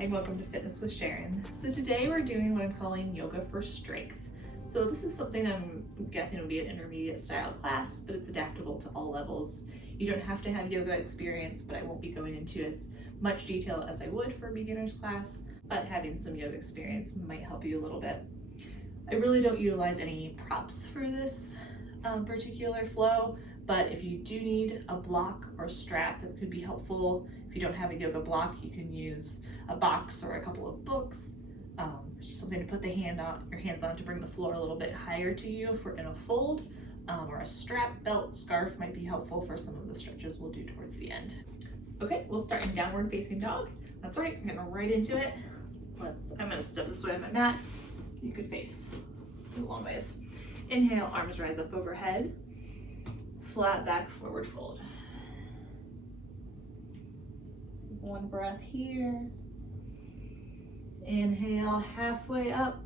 Hi, welcome to Fitness with Sharon. So today we're doing what I'm calling yoga for strength. So this is something I'm guessing will be an intermediate style class, but it's adaptable to all levels. You don't have to have yoga experience, but I won't be going into as much detail as I would for a beginner's class, but having some yoga experience might help you a little bit. I really don't utilize any props for this particular flow, but if you do need a block or strap, that could be helpful. If you don't have a yoga block, you can use a box or a couple of books, just something to put your hands on to bring the floor a little bit higher to you if we're in a fold, or a strap, belt, scarf might be helpful for some of the stretches we'll do towards the end. Okay, we'll start in downward facing dog. That's right, I'm gonna right into it. I'm gonna step this way on my mat. You could face a long ways. Inhale, arms rise up overhead. Flat back, forward fold. One breath here. Inhale, halfway up.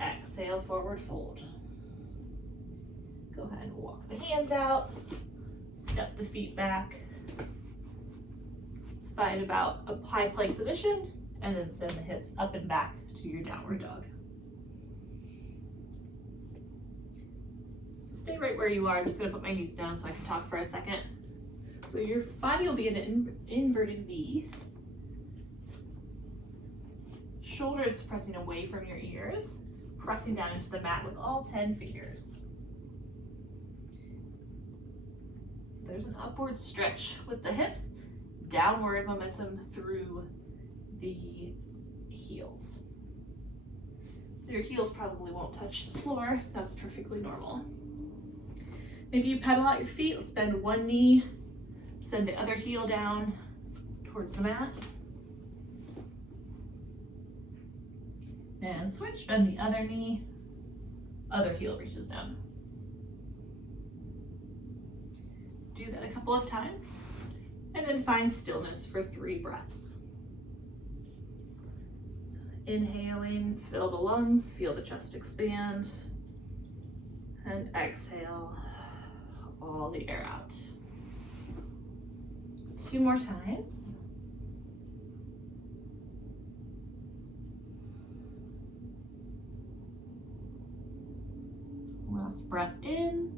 Exhale, forward fold. Go ahead and walk the hands out. Step the feet back. Find about a high plank position, and then send the hips up and back to your downward dog. So stay right where you are. I'm just gonna put my knees down so I can talk for a second. So your body will be in an inverted V. Shoulders pressing away from your ears, pressing down into the mat with all 10 fingers. So there's an upward stretch with the hips, downward momentum through the heels. So your heels probably won't touch the floor. That's perfectly normal. Maybe you pedal out your feet. Let's bend one knee, send the other heel down towards the mat. And switch, bend the other knee, other heel reaches down. Do that a couple of times, and then find stillness for 3 breaths. Inhaling, fill the lungs, feel the chest expand, and exhale all the air out. 2 more times. Last breath in.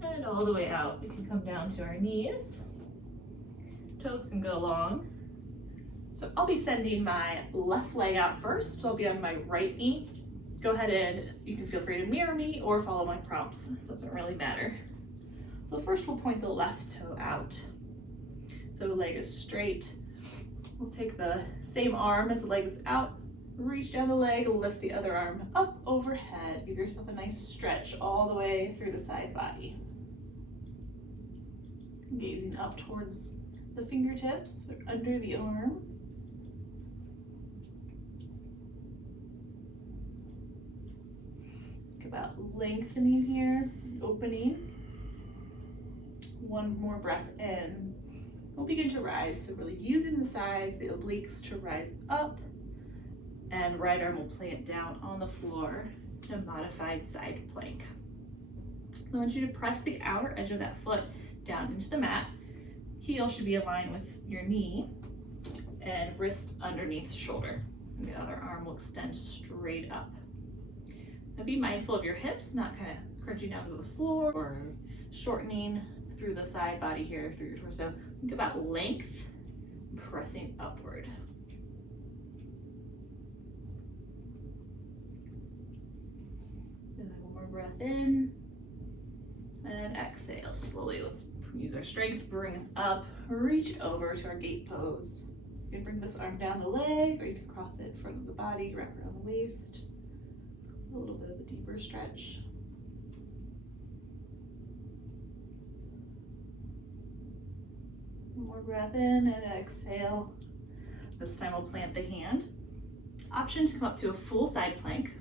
And all the way out. We can come down to our knees. Toes can go long. So I'll be sending my left leg out first. So I'll be on my right knee. Go ahead and you can feel free to mirror me or follow my prompts. It doesn't really matter. So first we'll point the left toe out. So the leg is straight. We'll take the same arm as the leg that's out, reach down the leg, lift the other arm up overhead. Give yourself a nice stretch all the way through the side body. Gazing up towards the fingertips or under the arm. Think about lengthening here, opening. One more breath in. We'll begin to rise, so really using the sides, the obliques to rise up, and right arm will plant down on the floor in a modified side plank. I want you to press the outer edge of that foot down into the mat. Heel should be aligned with your knee, and wrist underneath shoulder. And the other arm will extend straight up. Now be mindful of your hips, not kind of crunching down to the floor or shortening through the side body here, through your torso. Think about length, pressing upward. And then one more breath in, and exhale slowly. Let's use our strength, bring us up, reach over to our gate pose. You can bring this arm down the leg, or you can cross it in front of the body, wrap around the waist. A little bit of a deeper stretch. One more breath in and exhale. This time we'll plant the hand. Option to come up to a full side plank.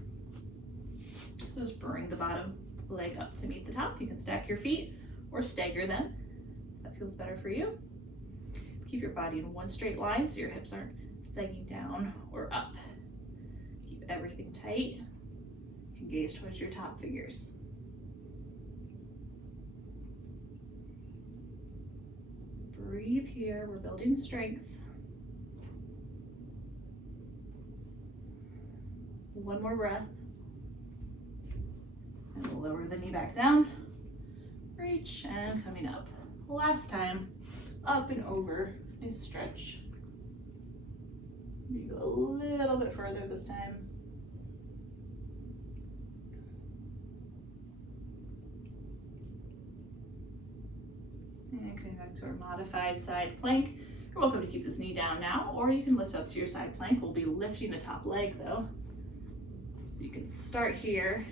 So just bring the bottom leg up to meet the top. You can stack your feet or stagger them. If that feels better for you. Keep your body in one straight line so your hips aren't sagging down or up. Keep everything tight. You can gaze towards your top fingers. Breathe here, we're building strength. One more breath. And we'll lower the knee back down. Reach and coming up. Last time, up and over. Nice stretch. You go a little bit further this time. And coming back to our modified side plank. You're welcome to keep this knee down now, or you can lift up to your side plank. We'll be lifting the top leg though. So you can start here,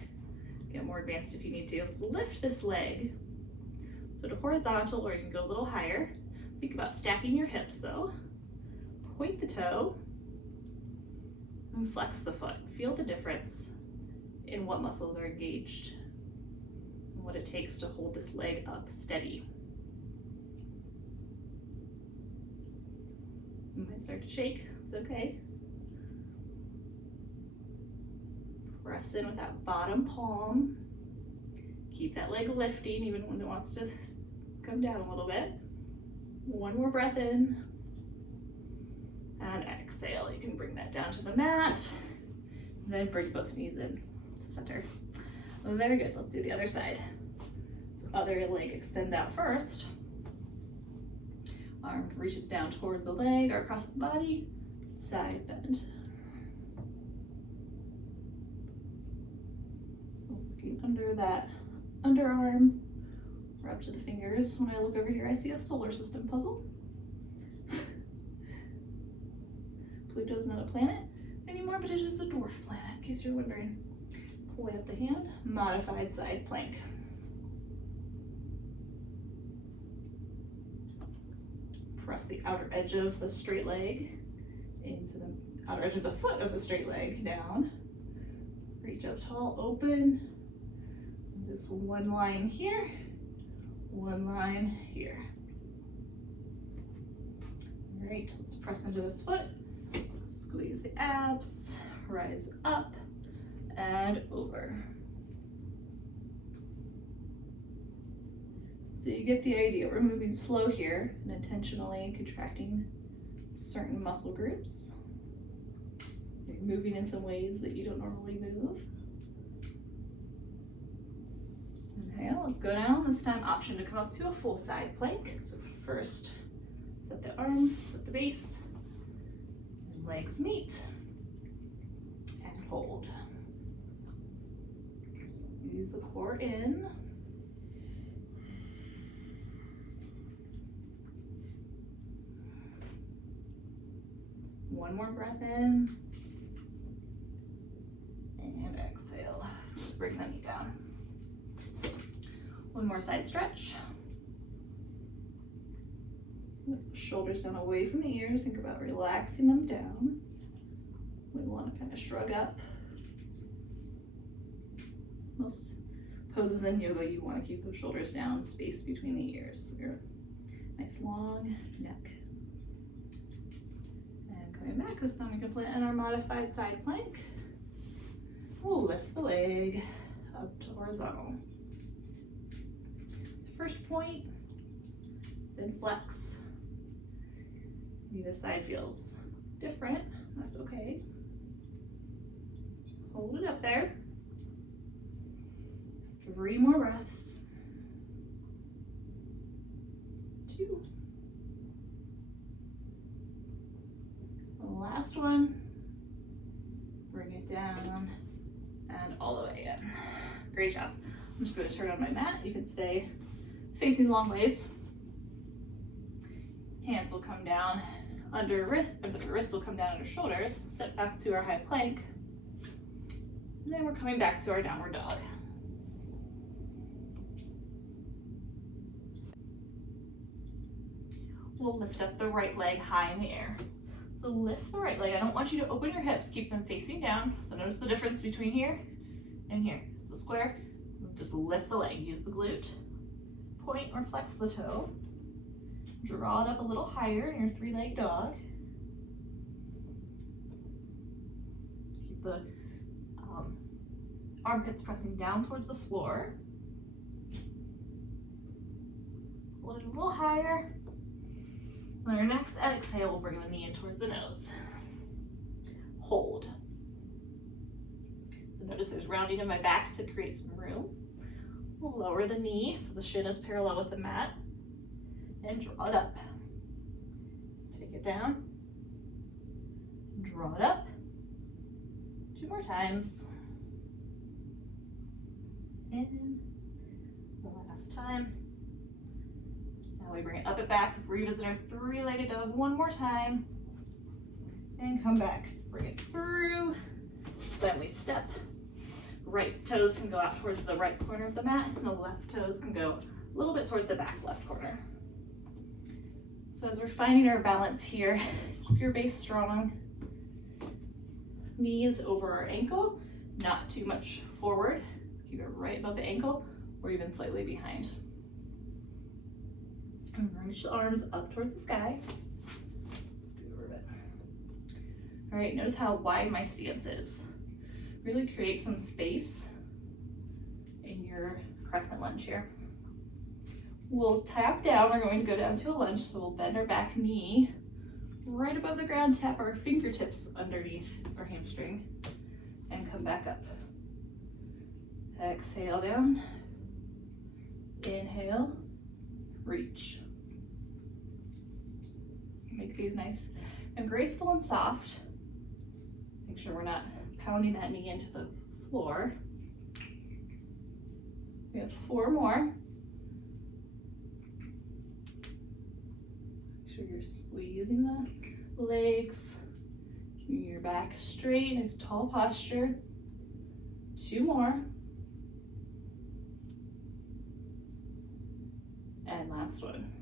get more advanced if you need to. Let's lift this leg. So to horizontal, or you can go a little higher. Think about stacking your hips though. Point the toe and flex the foot. Feel the difference in what muscles are engaged and what it takes to hold this leg up steady. You might start to shake, it's okay. Press in with that bottom palm. Keep that leg lifting even when it wants to come down a little bit. One more breath in. And exhale. You can bring that down to the mat. And then bring both knees in to center. Very good. Let's do the other side. So other leg extends out first. Arm reaches down towards the leg or across the body. Side bend. Looking under that underarm or up to the fingers. When I look over here, I see a solar system puzzle. Pluto's not a planet anymore, but it is a dwarf planet, in case you're wondering. Pull up the hand, modified side plank. Press the outer edge of the straight leg into the outer edge of the foot of the straight leg down. Reach up tall, open. This one line here, one line here. All right, let's press into this foot. Squeeze the abs, rise up and over. So you get the idea. We're moving slow here and intentionally contracting certain muscle groups. You're moving in some ways that you don't normally move. Inhale, let's go down. This time, option to come up to a full side plank. So first, set the arm, set the base. Legs meet and hold. So use the core in. One more breath in and exhale. Bring the knee down. One more side stretch. Shoulders down away from the ears. Think about relaxing them down. We want to kind of shrug up. Most poses in yoga, you want to keep those shoulders down, space between the ears. So your nice long neck. And coming back, this time we can plant in our modified side plank. We'll lift the leg up to horizontal. First point, then flex. Maybe this side feels different, that's okay. Hold it up there. 3 more breaths. 2. Last one. Bring it down and all the way in. Great job. I'm just going to turn on my mat. You can stay facing long ways. Hands will come down under wrists, wrists will come down under shoulders. Step back to our high plank. And then we're coming back to our downward dog. We'll lift up the right leg high in the air. So lift the right leg. I don't want you to open your hips, keep them facing down. So notice the difference between here and here. So square, just lift the leg. Use the glute, point or flex the toe. Draw it up a little higher in your 3-leg dog. Keep the armpits pressing down towards the floor. Pull it a little higher. On our next exhale, we'll bring the knee in towards the nose. Hold. So notice there's rounding in my back to create some room. We'll lower the knee so the shin is parallel with the mat and draw it up. Take it down, draw it up. 2 more times. In, the last time. Now we bring it up and back, revisit our 3-legged dog 1 more time. And come back, bring it through. Then we step. Right toes can go out towards the right corner of the mat, and the left toes can go a little bit towards the back left corner. So as we're finding our balance here, keep your base strong. Knees over our ankle, not too much forward. Keep it right above the ankle or even slightly behind. And reach the arms up towards the sky. Scoot over a bit. All right, notice how wide my stance is. Really create some space in your crescent lunge here. We'll tap down. We're going to go down to a lunge, so we'll bend our back knee right above the ground, tap our fingertips underneath our hamstring, and come back up. Exhale down. Inhale, reach. Make these nice and graceful and soft. Make sure we're not pounding that knee into the floor. We have 4 more. Make sure you're squeezing the legs, keeping your back straight, nice tall posture. 2 more. And last one.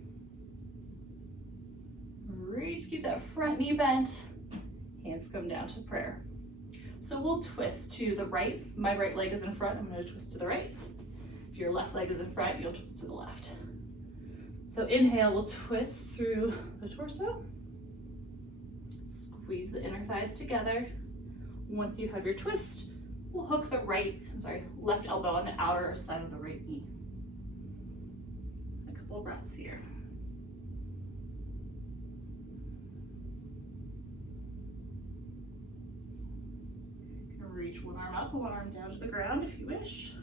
Reach, keep that front knee bent. Hands come down to prayer. So we'll twist to the right. My right leg is in front, I'm going to twist to the right. If your left leg is in front, you'll twist to the left. So inhale, we'll twist through the torso. Squeeze the inner thighs together. Once you have your twist, we'll hook the left elbow on the outer side of the right knee. A couple breaths here. Reach one arm up, one arm down to the ground if you wish.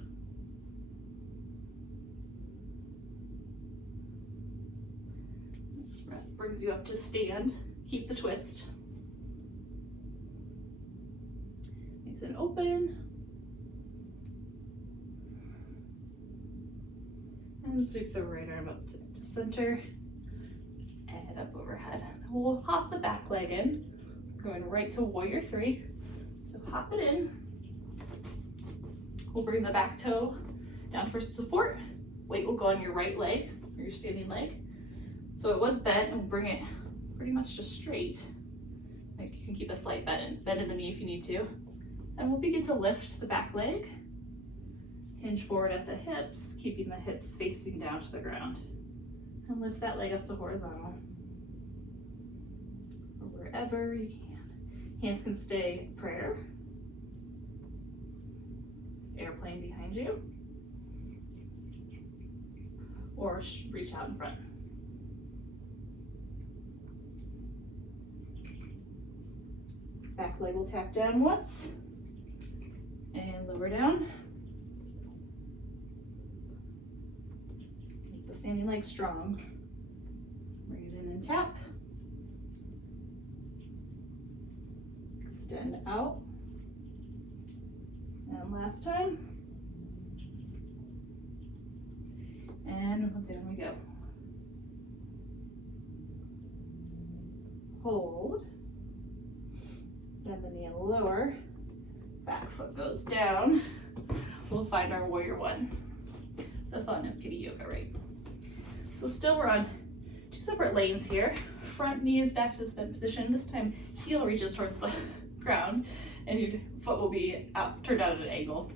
This breath brings you up to stand. Keep the twist. Nice and open. And sweep the right arm up to center and up overhead. We'll hop the back leg in. We're going right to warrior 3. So hop it in. We'll bring the back toe down for support. Weight will go on your right leg, or your standing leg. So it was bent, and we'll bring it pretty much just straight. Like you can keep a slight bend in the knee if you need to. And we'll begin to lift the back leg. Hinge forward at the hips, keeping the hips facing down to the ground. And lift that leg up to horizontal. Or wherever you can. Hands can stay prayer. Airplane behind you. Or reach out in front. Back leg will tap down once. And lower down. Keep the standing leg strong. Bring it in and tap. Extend out. And last time. And there we go. Hold. Bend the knee and lower. Back foot goes down. We'll find our warrior 1. The fun of kitty yoga, right? So still we're on 2 separate lanes here. Front knee is back to the spin position. This time heel reaches towards the ground and your foot will be turned out at an angle.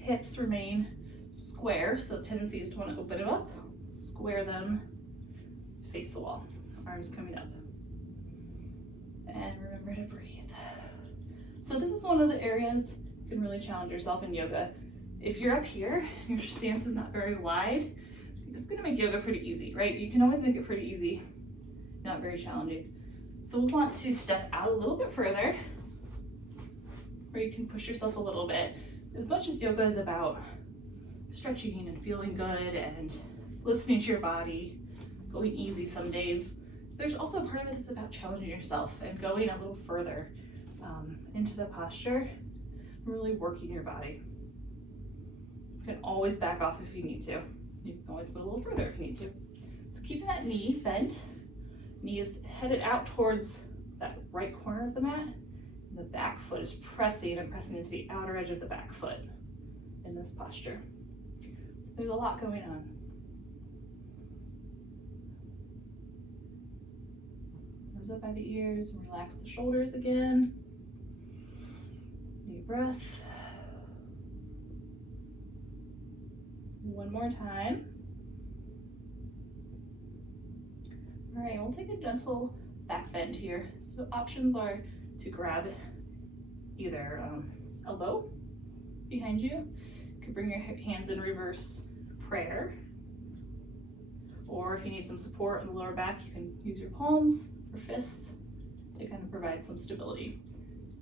Hips remain square, so the tendency is to want to open them up, square them, face the wall. Arms coming up. And remember to breathe. So this is one of the areas you can really challenge yourself in yoga. If you're up here, your stance is not very wide, It's gonna make yoga pretty easy, right? You can always make it pretty easy, not very challenging. So we'll want to step out a little bit further, or you can push yourself a little bit. As much as yoga is about stretching and feeling good and listening to your body, going easy some days, there's also a part of it that's about challenging yourself and going a little further into the posture, really working your body. You can always back off if you need to. You can always go a little further if you need to. So keeping that knee bent, knee is headed out towards that right corner of the mat, and the back foot is pressing into the outer edge of the back foot in this posture. So there's a lot going on. Nose up by the ears, and relax the shoulders again. Deep breath. One more time. All right, we'll take a gentle back bend here. So options are to grab either elbow behind you. You could bring your hands in reverse prayer. Or if you need some support in the lower back, you can use your palms or fists to kind of provide some stability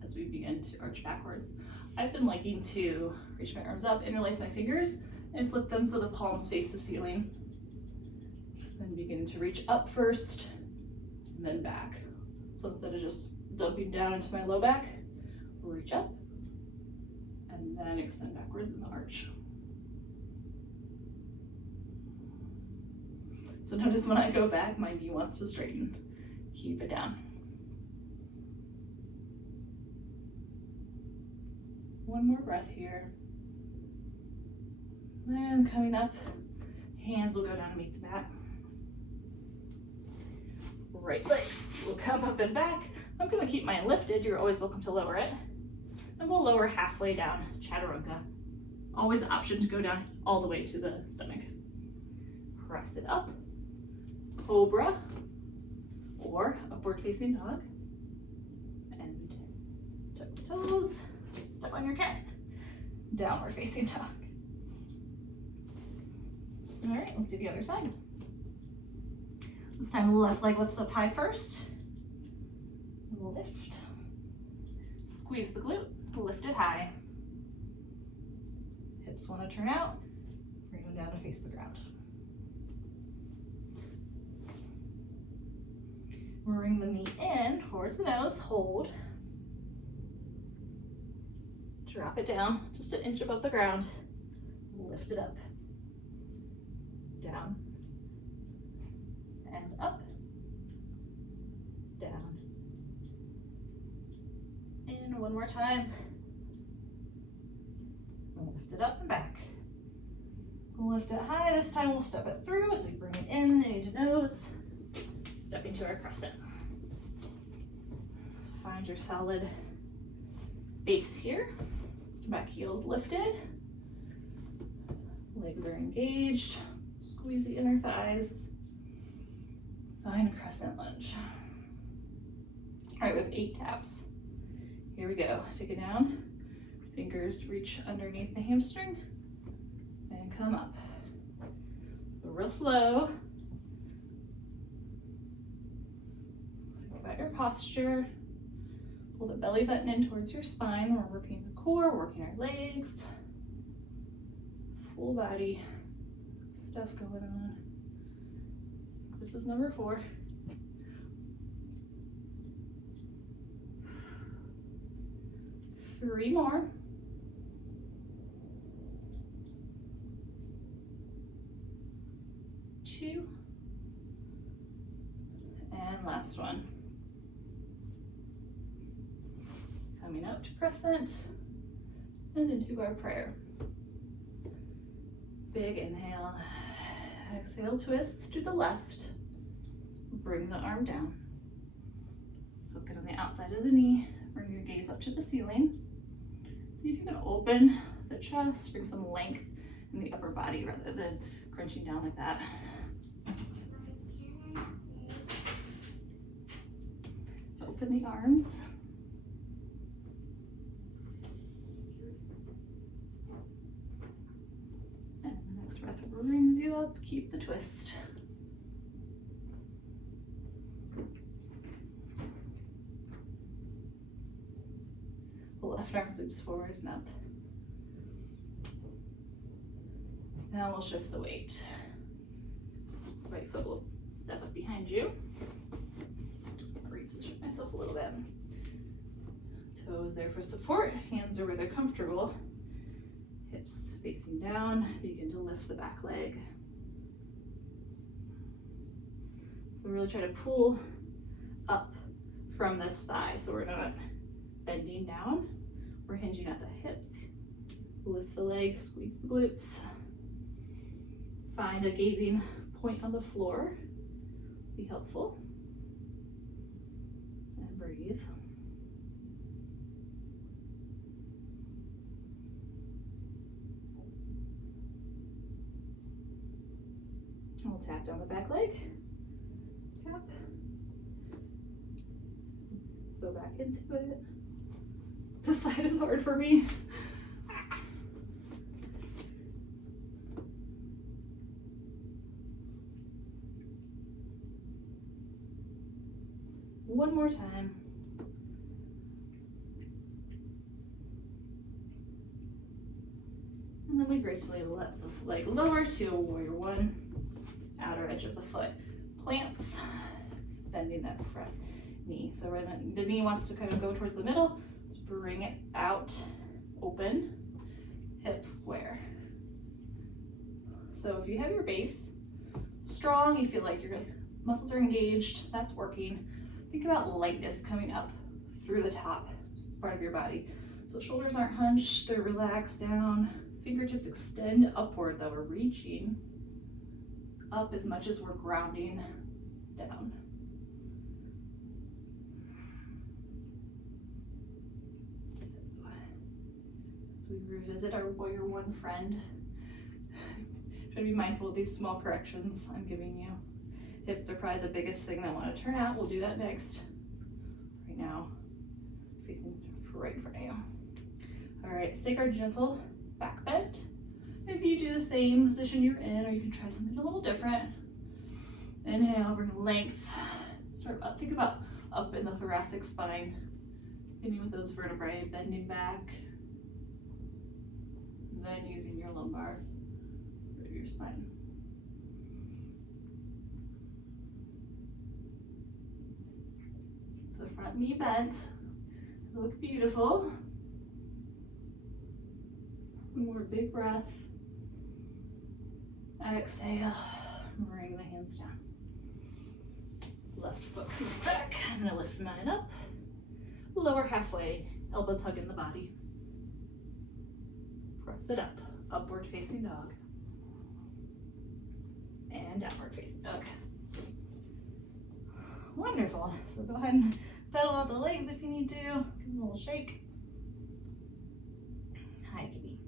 as we begin to arch backwards. I've been liking to reach my arms up, interlace my fingers, and flip them so the palms face the ceiling. Then begin to reach up first, and then back. So instead of just dumping down into my low back, reach up, and then extend backwards in the arch. So notice when I go back, my knee wants to straighten. Keep it down. One more breath here. And coming up, hands will go down to meet the mat. Right leg will come up and back. I'm gonna keep mine lifted. You're always welcome to lower it. And we'll lower halfway down, chaturanga. Always an option to go down all the way to the stomach. Press it up, cobra, or upward facing dog. And tuck toes, step on your cat, downward facing dog. All right, let's do the other side. This time the left leg lifts up high first. Lift. Squeeze the glute, lift it high. Hips want to turn out, bring them down to face the ground. Bring the knee in towards the nose, hold. Drop it down just an inch above the ground. Lift it up. Down. And up. Down. In one more time. Lift it up and back. Lift it high. This time we'll step it through as we bring it in, knee to nose. Step into our crescent. Find your solid base here. Back heel's lifted. Legs are engaged. Squeeze the inner thighs. Find crescent lunge. All right, we have 8 taps. Here we go. Take it down. Fingers reach underneath the hamstring and come up. So real slow. Think about your posture. Pull the belly button in towards your spine. We're working the core, working our legs. Full body stuff going on. This is number 4. Three more. Two. And last one. Coming out to crescent and into our prayer. Big inhale. Exhale, twist to the left. Bring the arm down. Hook it on the outside of the knee. Bring your gaze up to the ceiling. See if you can open the chest, bring some length in the upper body rather than crunching down like that. Open the arms. And the next breath, brings you up, keep the twist. The left arm sweeps forward and up. Now we'll shift the weight. Right foot will step up behind you. Reposition myself a little bit. Toes there for support, hands are where they're comfortable. Hips facing down, begin to lift the back leg. So really try to pull up from this thigh so we're not bending down. We're hinging at the hips. Lift the leg, squeeze the glutes. Find a gazing point on the floor. Be helpful. And breathe. We'll tap down the back leg. Tap. Go back into it. This side is hard for me. One more time. And then we gracefully let the leg lower to a warrior one. Outer edge of the foot plants, bending that front knee. So when the knee wants to kind of go towards the middle, just bring it out, open, hips square. So if you have your base strong, you feel like your muscles are engaged, that's working. Think about lightness coming up through the top part of your body. So shoulders aren't hunched, they're relaxed down. Fingertips extend upward though, we're reaching up as much as we're grounding down. So we revisit our warrior one friend. Try to be mindful of these small corrections I'm giving you. Hips are probably the biggest thing that want to turn out. We'll do that next. Right now, facing right in front of you. All right, let's take our gentle back bend. Maybe you do the same position you're in, or you can try something a little different. Inhale, bring length. Start up, think about up in the thoracic spine. Beginning with those vertebrae, bending back. And then using your lumbar for your spine. The front knee bent. Look beautiful. One more big breath. Exhale, bring the hands down. Left foot comes back. I'm gonna lift mine up. Lower halfway, elbows hugging the body. Press it up, upward facing dog. And downward facing dog. Wonderful. So go ahead and pedal out the legs if you need to. Give them a little shake. Hi, kitty.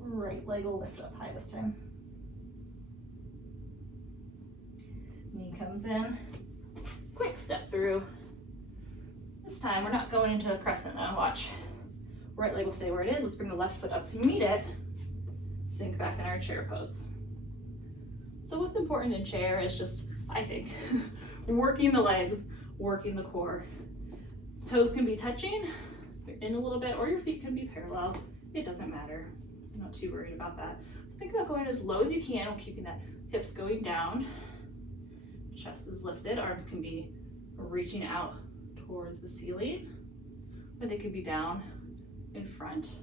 Right leg will lift up high this time. Knee comes in, quick step through. This time we're not going into a crescent now, watch. Right leg will stay where it is. Let's bring the left foot up to meet it. Sink back in our chair pose. So what's important in chair is just, I think, working the legs, working the core. Toes can be touching in a little bit, or your feet can be parallel. It doesn't matter. I'm not too worried about that. So think about going as low as you can while keeping that hips going down. Chest is lifted, arms can be reaching out towards the ceiling, or they could be down in front.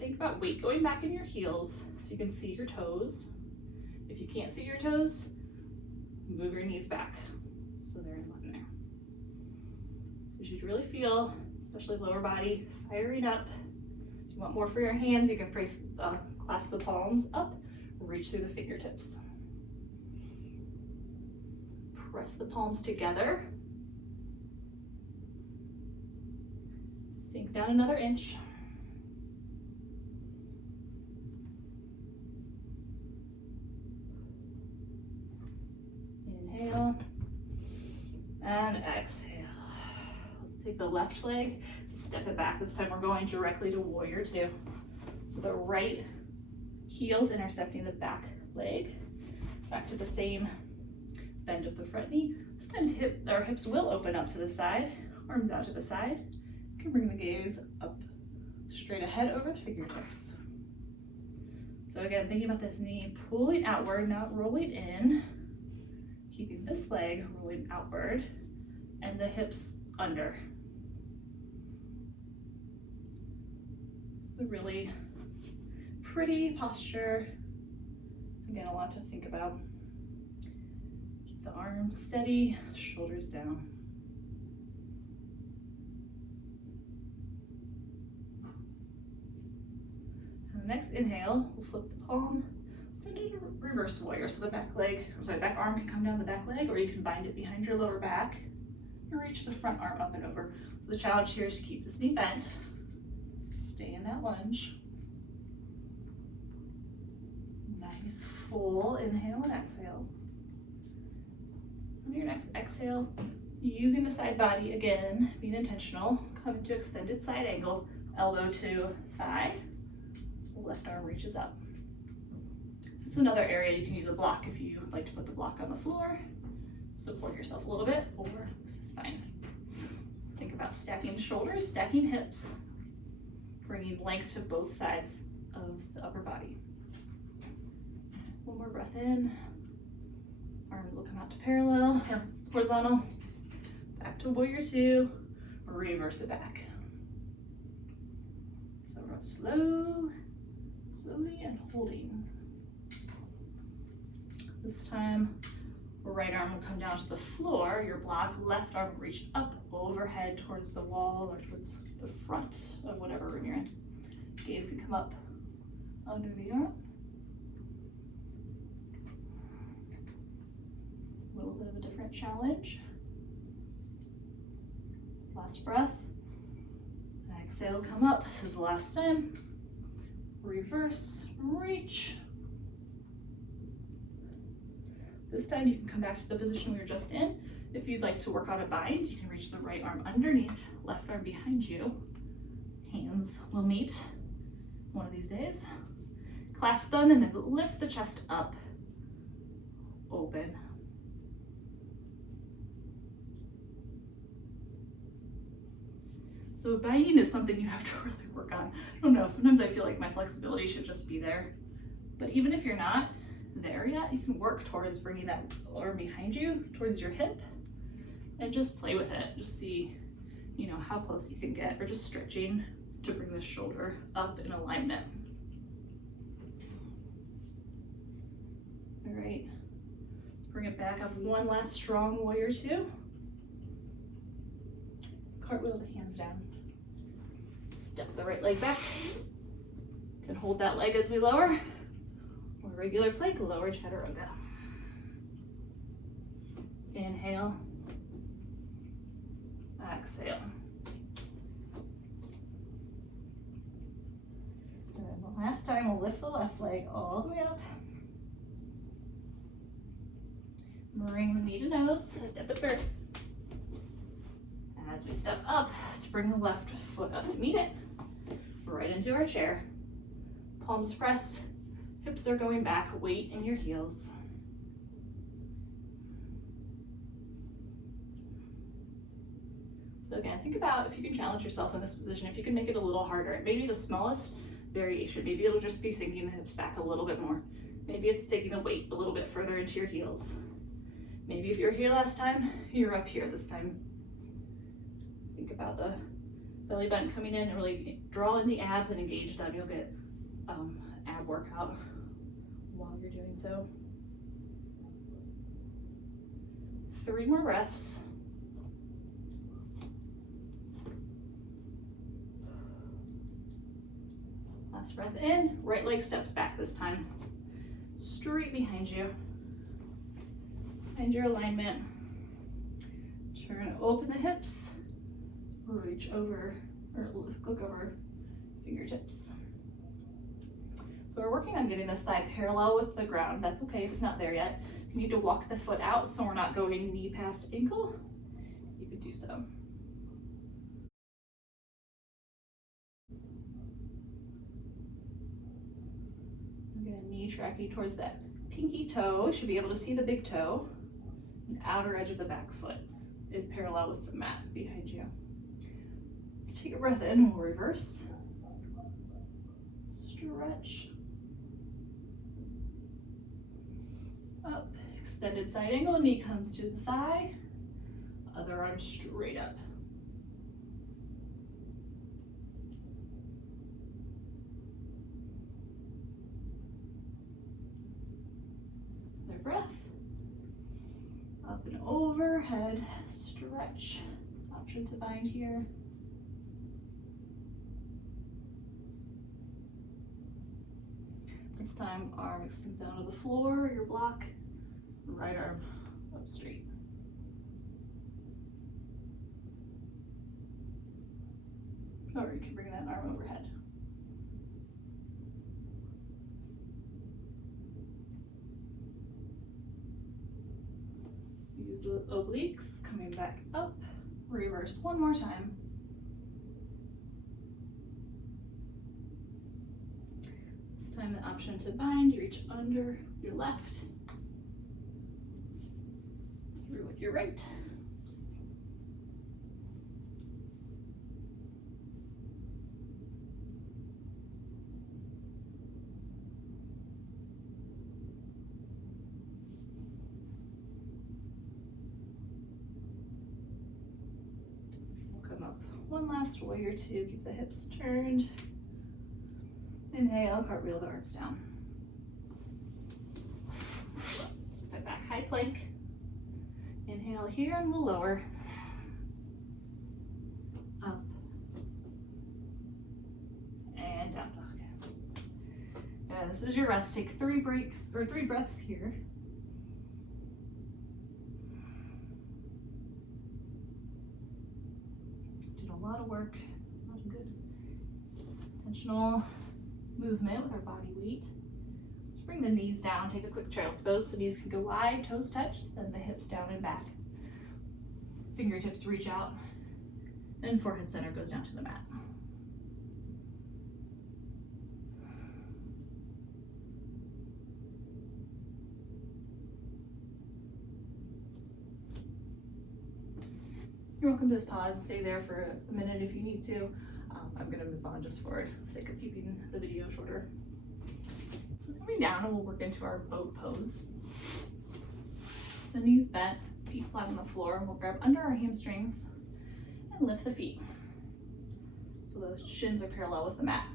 Think about weight going back in your heels so you can see your toes. If you can't see your toes, move your knees back so they're in line there. So you should really feel, especially lower body, firing up. If you want more for your hands, you can clasp the palms up, reach through the fingertips. Press the palms together. Sink down another inch. Inhale and exhale. Let's take the left leg, step it back. This time we're going directly to warrior two. So the right heels intersecting the back leg. Back to the same bend of the front knee. Sometimes our hips will open up to the side, arms out to the side. You can bring the gaze up straight ahead over the fingertips. So again, thinking about this knee pulling outward, not rolling in, keeping this leg rolling outward and the hips under. It's a really pretty posture. Again, a lot to think about. Keep the arms steady, shoulders down. And the next inhale, we'll flip the palm, send it to reverse warrior. So the back arm can come down the back leg, or you can bind it behind your lower back and reach the front arm up and over. So the challenge here is to keep this knee bent, stay in that lunge. Nice full inhale and exhale. On your next exhale, using the side body again, being intentional, come into extended side angle, elbow to thigh, left arm reaches up. This is another area you can use a block if you like to put the block on the floor, support yourself a little bit, or this is fine. Think about stacking shoulders, stacking hips, bringing length to both sides of the upper body. One more breath in. Arms will come out to parallel or horizontal. Back to warrior two. Reverse it back. So slowly and holding. This time, right arm will come down to the floor. Your block, left arm will reach up overhead towards the wall or towards the front of whatever room you're in. Gaze can come up under the arm. A little bit of a different challenge. Last breath. Exhale, come up. This is the last time. Reverse, reach. This time you can come back to the position we were just in. If you'd like to work on a bind, you can reach the right arm underneath, left arm behind you. Hands will meet one of these days. Clasp them and then lift the chest up. Open. So binding is something you have to really work on. I don't know, sometimes I feel like my flexibility should just be there. But even if you're not there yet, you can work towards bringing that arm behind you towards your hip and just play with it. Just see, how close you can get, or just stretching to bring the shoulder up in alignment. All right, let's bring it back up. One last strong warrior two. Cartwheel the hands down. Step the right leg back. You can hold that leg as we lower. Or regular plank, lower chaturanga. Inhale. Exhale. And then the last time we'll lift the left leg all the way up. Bring the knee to nose, step it back. As we step up, let's bring the left foot up to meet it, right into our chair. Palms press, hips are going back, weight in your heels. So again, think about if you can challenge yourself in this position, if you can make it a little harder. Maybe the smallest variation, maybe it'll just be sinking the hips back a little bit more. Maybe it's taking the weight a little bit further into your heels. Maybe if you were here last time, you're up here this time. Think about the belly button coming in and really draw in the abs and engage them. You'll get ab workout while you're doing so. 3 more breaths. Last breath in, right leg steps back this time. Straight behind you. Find your alignment. Turn, open the hips. Reach over, or look over fingertips. So we're working on getting this thigh parallel with the ground. That's okay if it's not there yet. You need to walk the foot out so we're not going knee past ankle. You can do so. Again, knee tracking towards that pinky toe. You should be able to see the big toe. The outer edge of the back foot is parallel with the mat behind you. Let's take a breath in, we'll reverse. Stretch. Up, extended side angle, knee comes to the thigh. Other arm straight up. Another breath. Up and overhead, stretch. Option to bind here. This time, arm extends down to the floor, your block, right arm up straight. Or you can bring that arm overhead. Use the obliques, coming back up, reverse one more time. This time the option to bind, you reach under your left, through with your right. Come up one last warrior two, keep the hips turned. Inhale, cartwheel the arms down. Step back, high plank. Inhale here and we'll lower. Up. And down dog. And this is your rest. Take 3 breaths here. Did a lot of work, a lot of good intentional movement with our body weight. Let's bring the knees down, take a quick trail pose so knees can go wide, toes touch, send the hips down and back. Fingertips reach out, and forehead center goes down to the mat. You're welcome to just pause, stay there for a minute if you need to. I'm gonna move on just for the sake of keeping the video shorter. So coming down and we'll work into our boat pose. So knees bent, feet flat on the floor. We'll grab under our hamstrings and lift the feet. So those shins are parallel with the mat.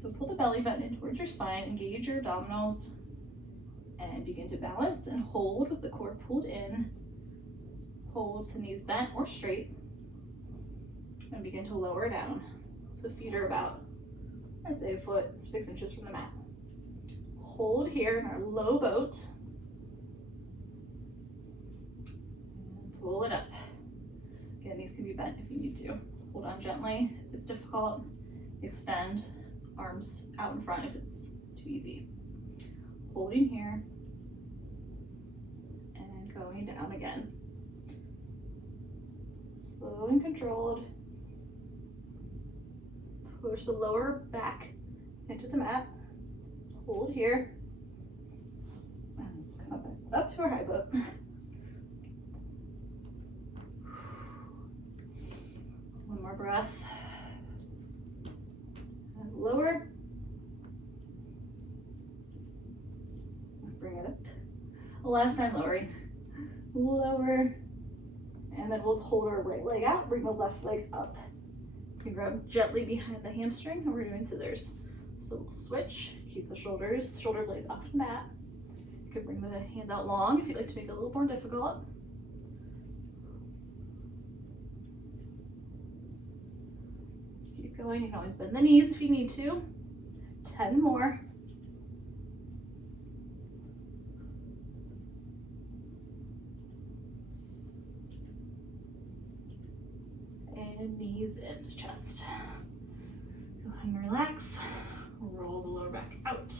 So pull the belly button in towards your spine, engage your abdominals, and begin to balance and hold with the core pulled in. Hold with the knees bent or straight. And begin to lower down. So feet are about, I'd say, 1 foot, 6 inches from the mat. Hold here in our low boat. And pull it up. Again, these can be bent if you need to. Hold on gently. If it's difficult, extend arms out in front if it's too easy. Holding here. And going down again. Slow and controlled. Push the lower back into the mat. Hold here. And come up to our high boat. One more breath. And lower. Bring it up. Last time lowering. Lower. And then we'll hold our right leg out, bring the left leg up. You can grab gently behind the hamstring, and we're doing scissors. So we'll switch, keep the shoulder blades off the mat. You can bring the hands out long if you'd like to make it a little more difficult. Keep going, you can always bend the knees if you need to. 10 more. And knees into chest. Go ahead and relax. Roll the lower back out.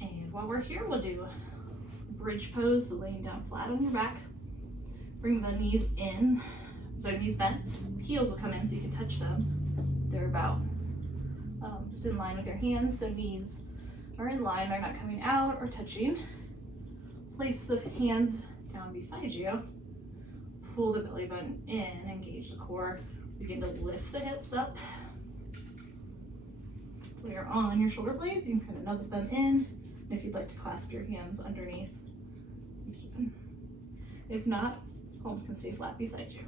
And while we're here, we'll do bridge pose, so laying down flat on your back. Bring the knees in, so knees bent. Heels will come in so you can touch them. they're about just in line with your hands, so knees are in line, they're not coming out or touching. Place the hands down beside you. Pull the belly button in, engage the core. Begin to lift the hips up. So you're on your shoulder blades, you can kind of nuzzle them in. And if you'd like to clasp your hands underneath, you can. If not, palms can stay flat beside you.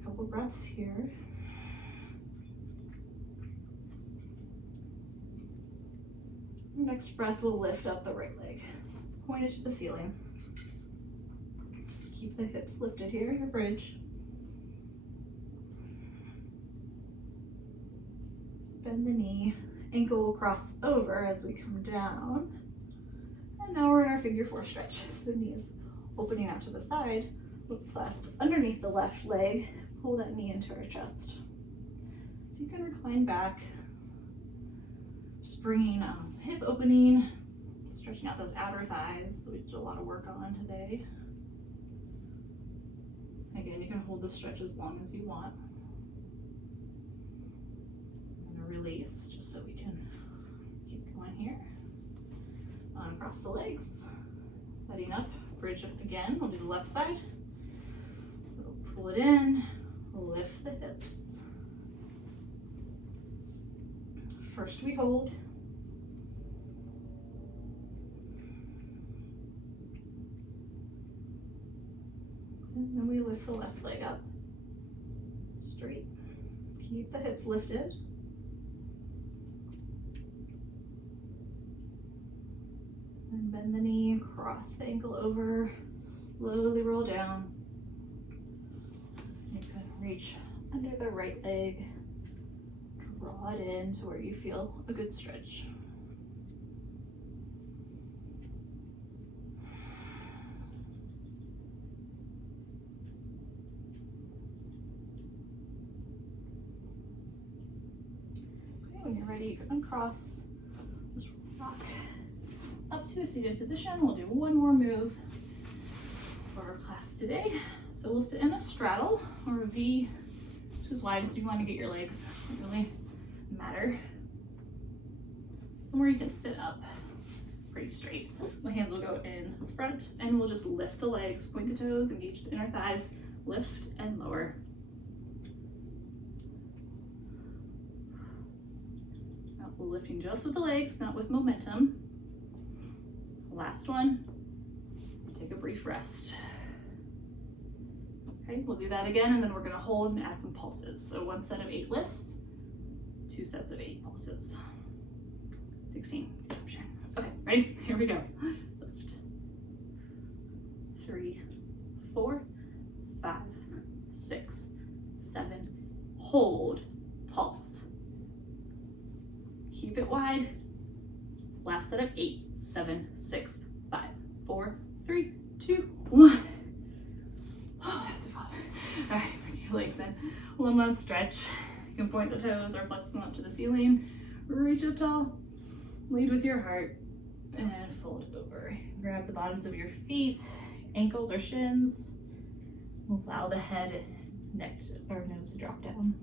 A couple breaths here. Next breath, we'll lift up the right leg. Point it to the ceiling. Keep the hips lifted here, your bridge. Bend the knee, ankle will cross over as we come down. And now we're in our figure four stretch. So knee is opening out to the side. Let's clasp underneath the left leg, pull that knee into our chest. So you can recline back, just bringing some hip opening, stretching out those outer thighs that we did a lot of work on today. Again, you can hold the stretch as long as you want. And a release, just so we can keep going here. Uncross the legs, setting up, bridge up again. We'll do the left side. So pull it in, lift the hips. First we hold. And then we lift the left leg up, straight. Keep the hips lifted. And bend the knee, cross the ankle over, slowly roll down. You can reach under the right leg, draw it in to where you feel a good stretch. When you're ready, you can uncross, just rock up to a seated position. We'll do one more move for our class today. So we'll sit in a straddle or a V, just as wide as you want to get your legs. Doesn't really matter. Somewhere you can sit up pretty straight. My hands will go in front and we'll just lift the legs, point the toes, engage the inner thighs, lift and lower. Lifting just with the legs, not with momentum. Last one, take a brief rest. Okay, we'll do that again, and then we're gonna hold and add some pulses. So 1 set of 8 lifts, 2 sets of 8 pulses. 16, good job, Sharon. Okay, ready? Here we go. Lift. 3, 4, 5, 6, 7, hold, pulse. Keep it wide. Last set of 8, 7, 6, 5, 4, 3, 2, 1. Oh, that's a fun. All right, bring your legs in. One last stretch. You can point the toes or flex them up to the ceiling. Reach up tall. Lead with your heart and fold over. Grab the bottoms of your feet, ankles or shins. Allow the head, neck, or nose to drop down.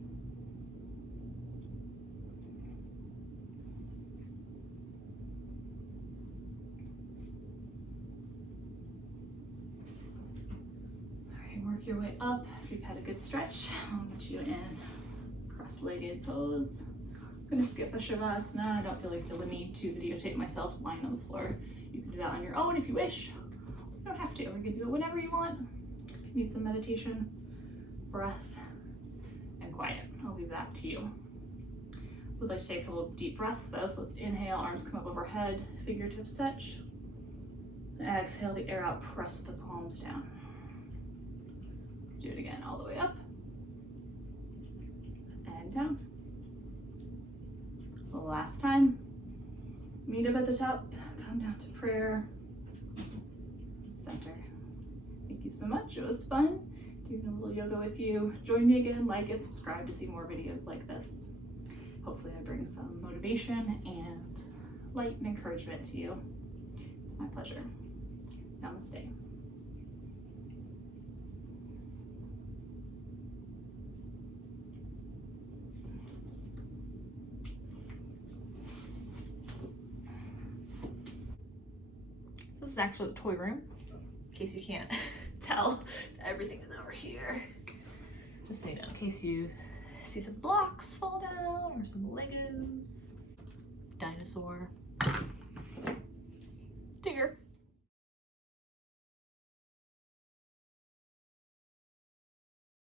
Work your way up. If you've had a good stretch, I'll put you in cross-legged pose. I'm gonna skip a Shavasana. I don't feel like I feel the need to videotape myself lying on the floor. You can do that on your own if you wish. You don't have to. You can do it whenever you want. If you need some meditation, breath, and quiet, I'll leave that to you. We'd like to take a couple of deep breaths though, so let's inhale, arms come up overhead, fingertips touch. And exhale the air out, press with the palms down. Do it again, all the way up and down. The last time. Meet up at the top, come down to prayer, center. Thank you so much, it was fun doing a little yoga with you. Join me again, like and subscribe to see more videos like this. Hopefully I bring some motivation and light and encouragement to you. It's my pleasure. Namaste. actually the toy room, in case you can't tell. Everything is over here. Just so you know, in case you see some blocks fall down or some Legos, dinosaur.